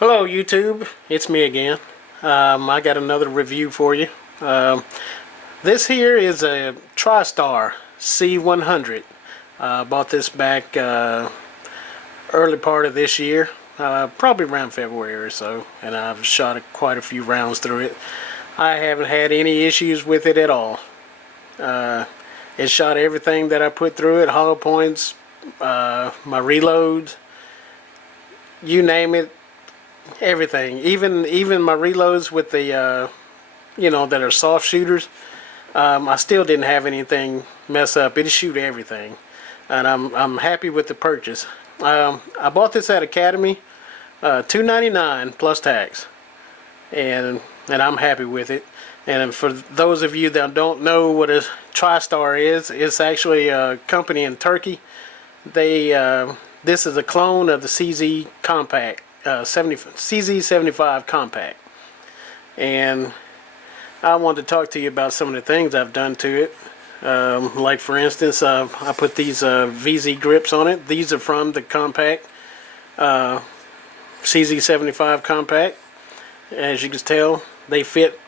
Hello YouTube, it's me again. I got another review for you. This here is a TriStar C-100. Bought this back early part of this year, probably around February or so, and I've shot quite a few rounds through it. I haven't had any issues with it at all. It shot everything that I put through it, hollow points, my reloads, you name it. Everything, even my reloads with the that are soft shooters, I still didn't have anything mess up. It'll shoot everything, and I'm happy with the purchase. I bought this at Academy, $2.99 plus tax, and I'm happy with it. And for those of you that don't know what a TriStar is, it's actually a company in Turkey. This is a clone of the CZ Compact. CZ75 Compact, and I wanted to talk to you about some of the things I've done to it. Like for instance, I put these VZ grips on it. These are from the Compact, CZ75 Compact. As you can tell, they fit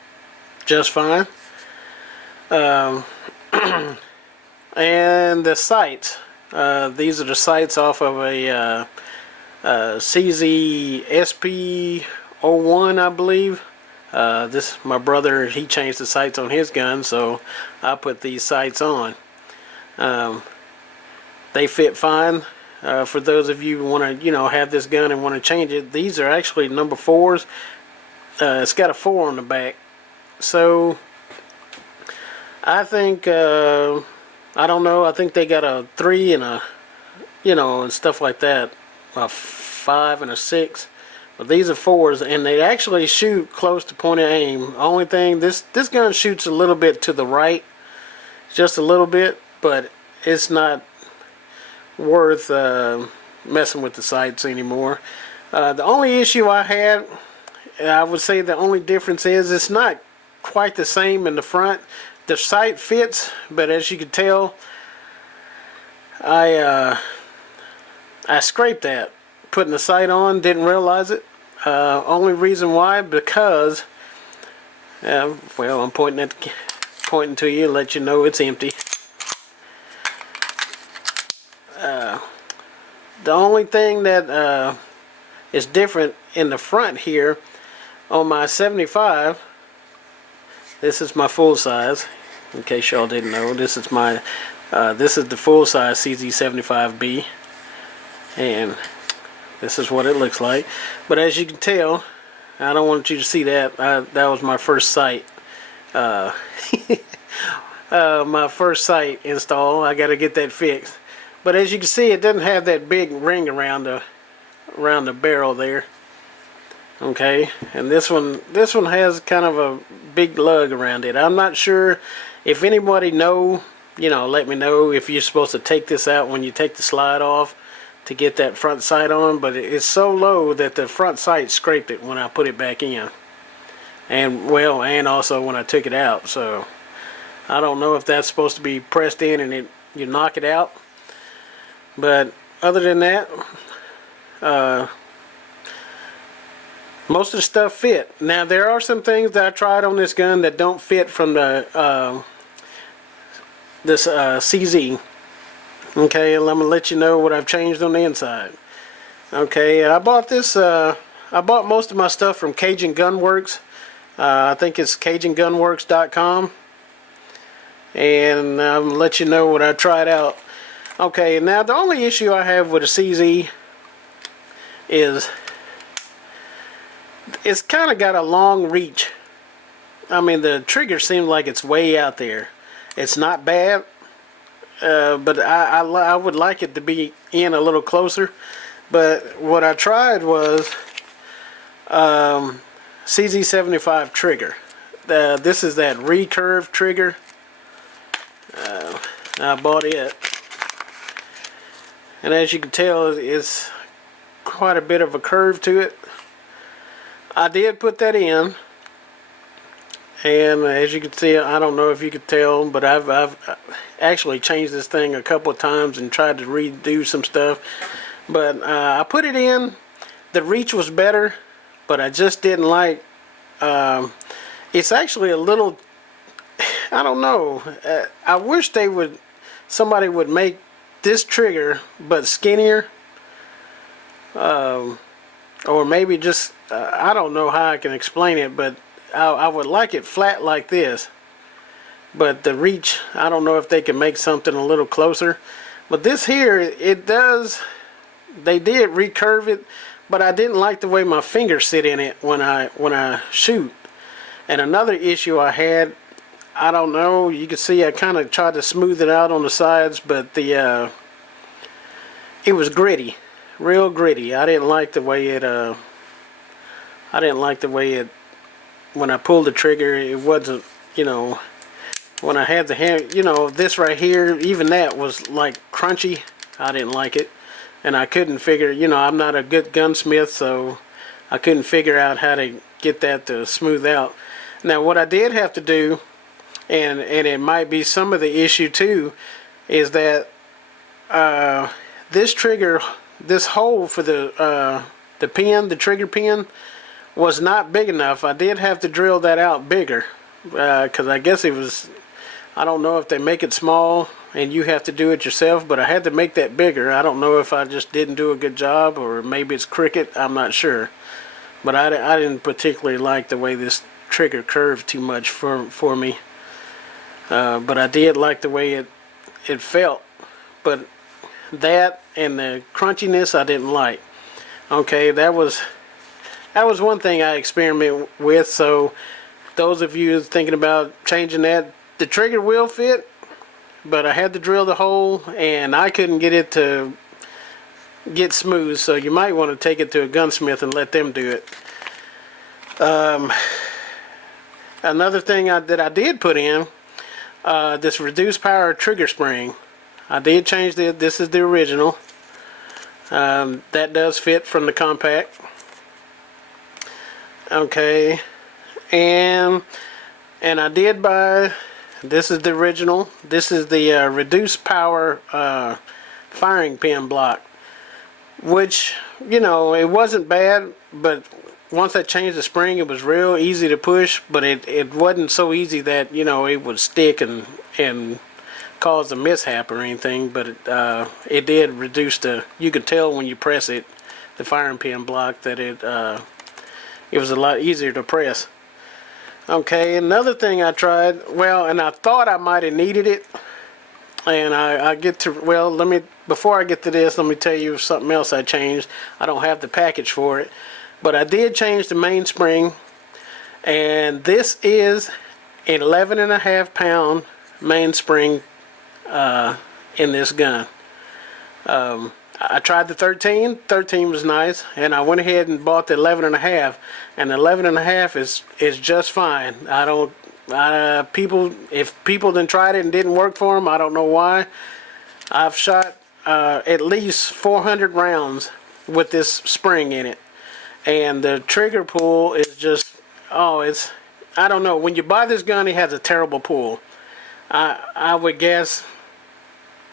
just fine. And the sights, these are the sights off of a CZ SP01, I believe. My brother, he changed the sights on his gun, so I put these sights on. They fit fine. For those of you who want to, have this gun and want to change it, these are actually number 4s. It's got a 4 on the back, so I think I don't know. I think they got a 3 and a, and stuff like that. A 5 and a 6, but these are 4s, and they actually shoot close to point of aim. Only thing, this gun shoots a little bit to the right, just a little bit, but it's not worth messing with the sights anymore. The only issue I had, I would say the only difference is it's not quite the same in the front. The sight fits, but as you can tell, I scraped that putting the sight on, didn't realize it. Only reason why, because well, I'm pointing to you, let you know it's empty. The only thing that is different in the front here on my 75, this is my full size, in case y'all didn't know. This is my this is the full size CZ75B, and this is what it looks like. But as you can tell, I don't want you to see that. That was my first sight. My first sight install. I got to get that fixed. But as you can see, it doesn't have that big ring around the barrel there. Okay, and this one has kind of a big lug around it. I'm not sure if anybody know. Let me know if you're supposed to take this out when you take the slide off to get that front sight on, but it's so low that the front sight scraped it when I put it back in, and also when I took it out. So I don't know if that's supposed to be pressed in and you knock it out, but other than that, most of the stuff fit. Now there are some things that I tried on this gun that don't fit from the this CZ. Okay, and I'm gonna let you know what I've changed on the inside. Okay, I bought this. I bought most of my stuff from Cajun Gunworks. I think it's CajunGunworks.com, and I'm gonna let you know what I tried out. Okay, now the only issue I have with a CZ is it's kind of got a long reach. I mean, the trigger seems like it's way out there. It's not bad, but I would like it to be in a little closer. But what I tried was CZ75 trigger. This is that recurve trigger. I bought it, and as you can tell, it's quite a bit of a curve to it. I did put that in, and as you can see, I don't know if you could tell, but I've actually changed this thing a couple of times and tried to redo some stuff. But I put it in. The reach was better but I just didn't like. It's actually a little. I don't know. I wish somebody would make this trigger but skinnier, or maybe just I don't know how I can explain it, but I would like it flat like this. But the reach, I don't know if they can make something a little closer. But this here, it does. They did recurve it, but I didn't like the way my fingers sit in it when I shoot. And another issue I had, I don't know. You can see I kind of tried to smooth it out on the sides, but it was gritty, real gritty. I didn't like the way it. I didn't like the way it. When I pulled the trigger, it wasn't. When I had the hand, this right here, even that was like crunchy. I didn't like it, and I couldn't figure. I'm not a good gunsmith, so I couldn't figure out how to get that to smooth out. Now, what I did have to do, and it might be some of the issue too, is that this trigger, this hole for the pin, the trigger pin, was not big enough. I did have to drill that out bigger, because I guess it was. I don't know if they make it small and you have to do it yourself, but I had to make that bigger. I don't know if I just didn't do a good job, or maybe it's cricket. I'm not sure. But I didn't particularly like the way this trigger curved too much for me. But I did like the way it felt. But that and the crunchiness I didn't like. Okay, that was one thing I experimented with. So those of you thinking about changing that, the trigger will fit, but I had to drill the hole and I couldn't get it to get smooth, so you might want to take it to a gunsmith and let them do it. Another thing that I did put in, this reduced power trigger spring. I did change this is the original. That does fit from the compact. Okay, and I did buy. This is the original. This is the reduced power firing pin block, which, it wasn't bad, but once I changed the spring, it was real easy to push, but it wasn't so easy that, it would stick and cause a mishap or anything, but it did reduce you could tell when you press it, the firing pin block, that it was a lot easier to press. Okay, another thing I tried, and I thought I might have needed it, and I get to, before I get to this, let me tell you something else I changed. I don't have the package for it, but I did change the mainspring, and this is an 11.5-pound mainspring in this gun. I tried the 13 was nice, and I went ahead and bought the 11.5, and the 11.5 is just fine. If people done tried it and didn't work for them, I don't know why. I've shot at least 400 rounds with this spring in it, and the trigger pull is just, I don't know. When you buy this gun, it has a terrible pull. I would guess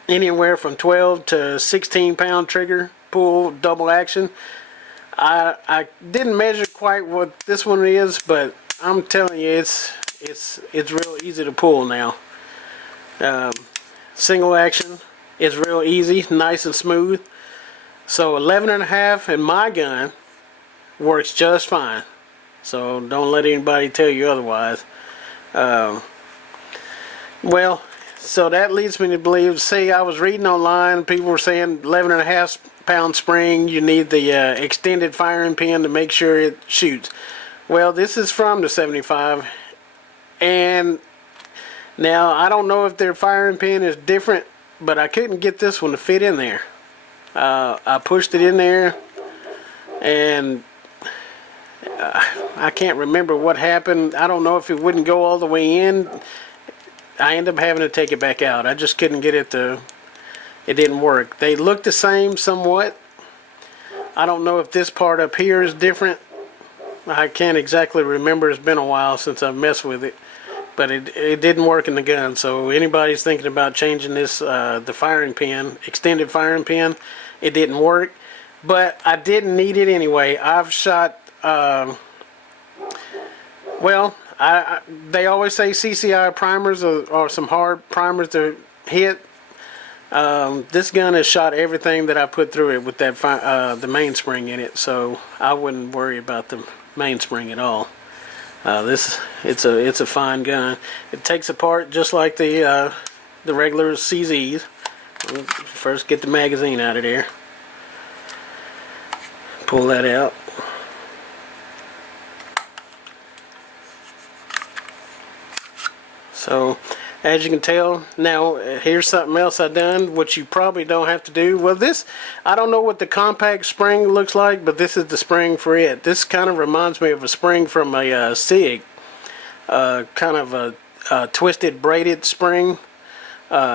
anywhere from 12 to 16 pound trigger pull, double action. I didn't measure quite what this one is, but I'm telling you, it's real easy to pull now. Single action is real easy, nice and smooth. So 11.5 in my gun works just fine. So don't let anybody tell you otherwise. So that leads me to believe, I was reading online, people were saying 11.5-pound spring, you need the extended firing pin to make sure it shoots. Well, this is from the 75, and now I don't know if their firing pin is different, but I couldn't get this one to fit in there. I pushed it in there, and I can't remember what happened. I don't know if it wouldn't go all the way in. I ended up having to take it back out. I just couldn't get it to, it didn't work. They look the same somewhat. I don't know if this part up here is different. I can't exactly remember. It's been a while since I've messed with it. But it didn't work in the gun. So anybody's thinking about changing this, the firing pin, extended firing pin, it didn't work. But I didn't need it anyway. I've shot Well, they always say CCI primers are some hard primers to hit. This gun has shot everything that I put through it with that the mainspring in it, so I wouldn't worry about the mainspring at all. It's a fine gun. It takes apart just like the regular CZs. First, get the magazine out of there. Pull that out. So, as you can tell, now here's something else I done, which you probably don't have to do. Well, this, I don't know what the compact spring looks like, but this is the spring for it. This kind of reminds me of a spring from a SIG, kind of a twisted braided spring,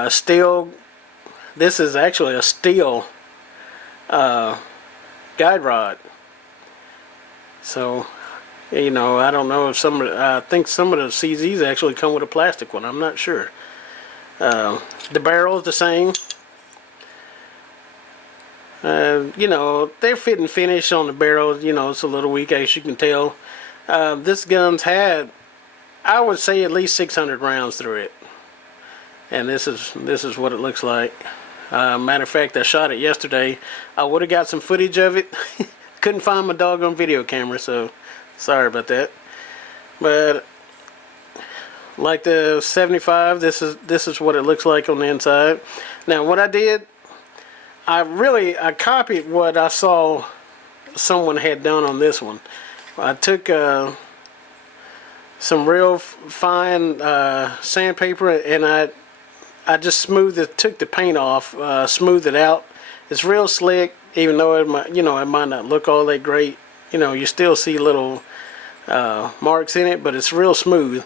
steel. This is actually a steel guide rod. So, you know, I don't know if I think some of the CZs actually come with a plastic one. I'm not sure. The barrel is the same. You know, they're fit and finish on the barrel. You know, it's a little weak, as you can tell. This gun's had, I would say, at least 600 rounds through it. And this is what it looks like. Matter of fact, I shot it yesterday. I would have got some footage of it. Couldn't find my doggone video camera, so sorry about that. But like the 75, this is what it looks like on the inside. Now what I did, I copied what I saw someone had done on this one. I took some real fine sandpaper, and I just took the paint off, smoothed it out. It's real slick, even though it might not look all that great. You know, you still see little marks in it, but it's real smooth.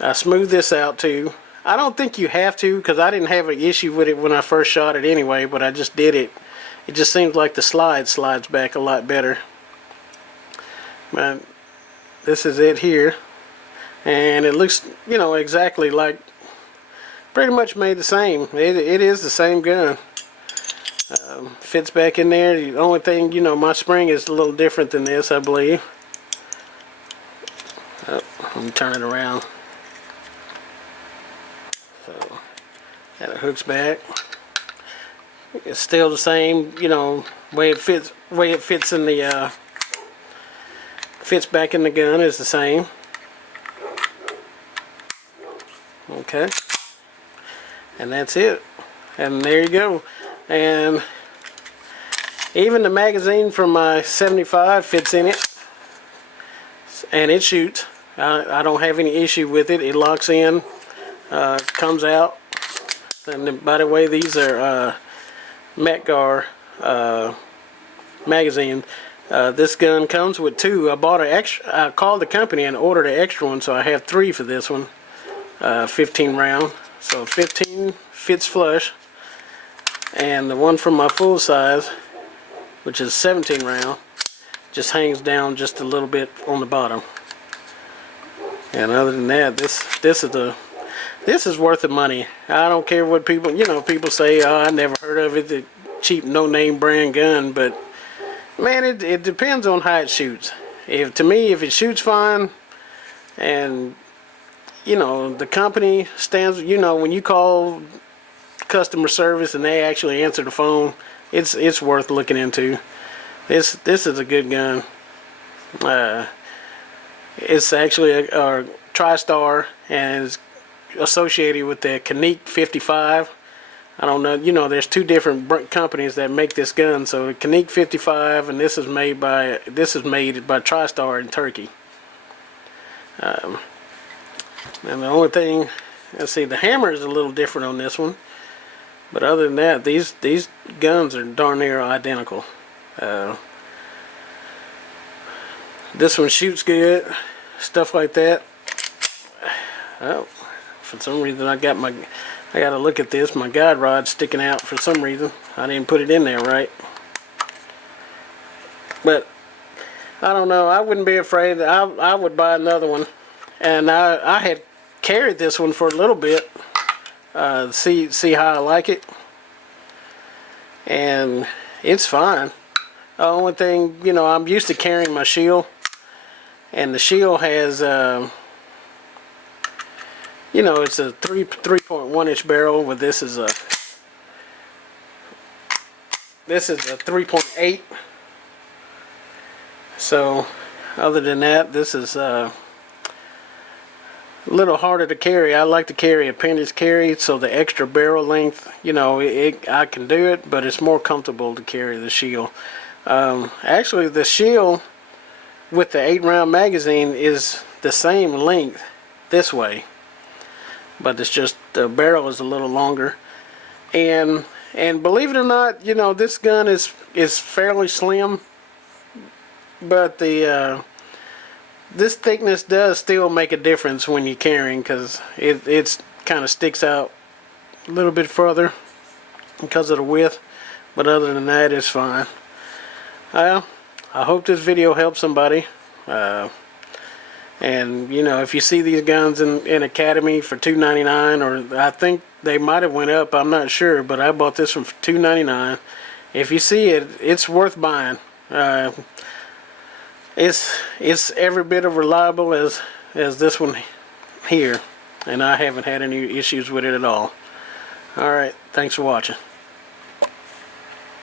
I smoothed this out too. I don't think you have to, because I didn't have an issue with it when I first shot it anyway, but I just did it. It just seems like the slide slides back a lot better. But this is it here, and it looks, you know, exactly like, pretty much made the same. It is the same gun. Fits back in there. The only thing, you know, my spring is a little different than this, I believe. Oh, let me turn it around. So that it hooks back. It's still the same, you know, way it fits in the fits back in the gun is the same. Okay. And that's it. And there you go. And even the magazine from my 75 fits in it, and it shoots. I don't have any issue with it. It locks in, comes out. And by the way, these are Metgar magazine. This gun comes with 2. I bought an extra. I called the company and ordered an extra one, so I have 3 for this one. 15 round. So 15 fits flush. And the one from my full size, which is 17 round, just hangs down just a little bit on the bottom. And other than that, this is worth the money. I don't care what people say, oh, I never heard of it, the cheap no name brand gun, but man, it depends on how it shoots. To me, if it shoots fine, and you know, the company stands, you know, when you call customer service and they actually answer the phone, it's worth looking into. This is a good gun. It's actually a TriStar, and is associated with the Canique 55. I don't know, you know, there's 2 different companies that make this gun. So the Canique 55, and this is made by TriStar in Turkey. And the only thing, let's see, the hammer is a little different on this one. But other than that, these guns are darn near identical. This one shoots good, stuff like that. Oh, for some reason I got to look at this. My guide rod's sticking out for some reason. I didn't put it in there right. But I don't know. I wouldn't be afraid. I would buy another one. And I had carried this one for a little bit. See how I like it, and it's fine. The only thing, you know, I'm used to carrying my shield, and the shield has you know, it's a 3.1 inch barrel, where this is a 3.8. So other than that, this is a little harder to carry. I like to carry appendage carry, so the extra barrel length, you know, I can do it, but it's more comfortable to carry the shield. Actually, the shield with the 8-round magazine is the same length this way, but it's just the barrel is a little longer. And believe it or not, you know, this gun is fairly slim, but the this thickness does still make a difference when you're carrying, because it's kind of sticks out a little bit further because of the width. But other than that, it's fine. Well, I hope this video helps somebody. And you know, if you see these guns in Academy for $2.99, or I think they might have went up, I'm not sure, but I bought this one for $2.99. If you see it, it's worth buying. It's every bit as reliable as this one here, and I haven't had any issues with it at all. Alright, thanks for watching.